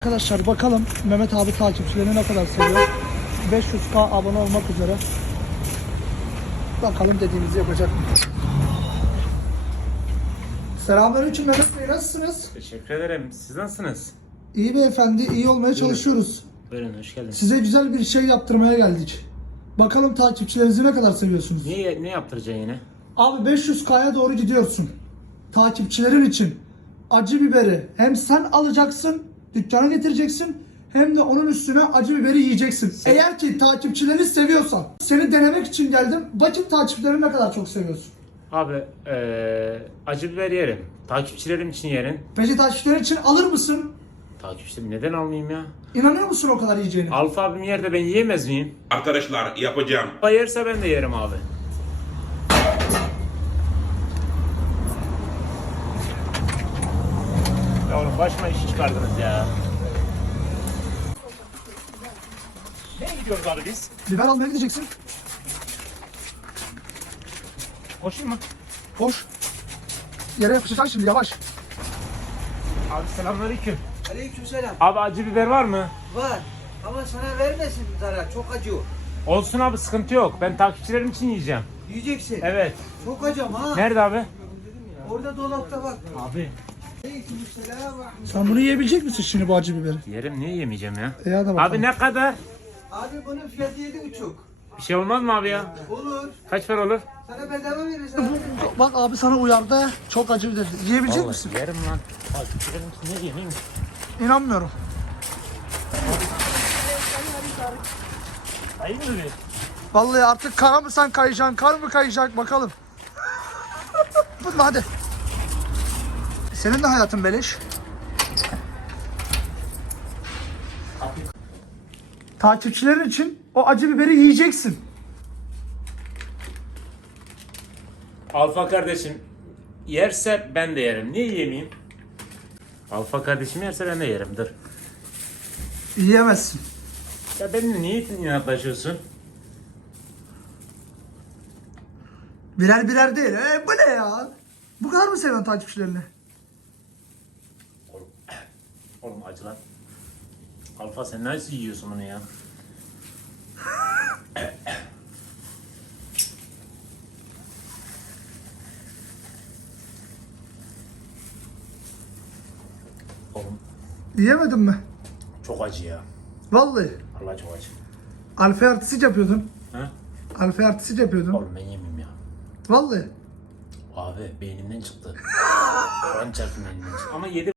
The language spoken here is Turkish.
Arkadaşlar bakalım Mehmet abi takipçilerini ne kadar seviyor. 500k abone olmak üzere. Bakalım dediğimizi yapacak mı? Selamünaleyküm Mehmet Bey, nasılsınız? Teşekkür ederim. Siz nasılsınız? İyi beyefendi, iyi olmaya çalışıyoruz. Buyurun, hoş geldiniz. Size güzel bir şey yaptırmaya geldik. Bakalım takipçilerinizi ne kadar seviyorsunuz? Ne yaptıracaksın yine? Abi 500k'ya doğru gidiyorsun. Takipçilerin için acı biberi hem sen alacaksın, dükkana getireceksin, hem de onun üstüne acı biberi yiyeceksin. Eğer ki takipçilerini seviyorsan, seni denemek için geldim. Bakın takipçilerini ne kadar çok seviyorsun. Abi acı biber yerim. Takipçilerim için yerim. Peki takipçilerin için alır mısın? Takipçilerim neden almayayım ya? İnanıyor musun o kadar yiyeceğine? Alfa abim yer de ben yiyemez miyim? Arkadaşlar yapacağım. Alfa yerse ben de yerim abi. Ya oğlum başıma iş çıkardınız ya. Nereye gidiyoruz abi biz? Biber almaya gideceksin. Koşayım mı? Koş. Yere yapışacaksın şimdi, yavaş. Abi selamünaleyküm. Aleykümselam. Abi acı biber var mı? Var. Ama sana vermesin zarar. Çok acı o. Olsun abi, sıkıntı yok. Ben takipçilerim için yiyeceğim. Yiyeceksin. Evet. Çok acı ama ha. Nerede abi? Orada dolapta bak. Abi. Aleykümselam. Sen bunu yiyebilecek misin şimdi, bu acı biberi? Yerim, niye yemeyeceğim ya? Hadi bakalım. Abi ne kadar? Abi bunun fiyatı 7,5. Bir şey olmaz mı abi ya? Olur. Kaç para olur? Sana bedava veririz abi. Bak abi sana uyardı. Çok acı biber. Yiyebilecek misin? Yerim lan. Takipçilerim için ne yemeyeyim? İnanmıyorum. Hayır mı bir? Vallahi artık kara mı sen kayacaksın, kar mı kayacak bakalım. Tutma hadi. Senin de hayatın beleş. Takipçilerin için o acı biberi yiyeceksin. Alfa kardeşim yerse ben de yerim. Niye yemeyeyim? Alfa kardeşim yerse ben de yerim. Dur. Yiyemezsin. Ya benimle niye inatlaşıyorsun? Birer birer değil. Bu ne ya? Bu kadar mı seviyorsun takipçilerini? Oğlum acı lan. Alfa sen nasıl yiyorsun onu ya? Oğlum Yiyemedin mi? çok acı ya. Vallahi. Allah çok acı. Alfa artistik yapıyordun. Ha? Alfa artistik yapıyordun. Oğlum ben yemeyeyim ya. Vallahi. Abi beynimden çıktı. Kur'an çarptım beynimden çıktı. Ama yedi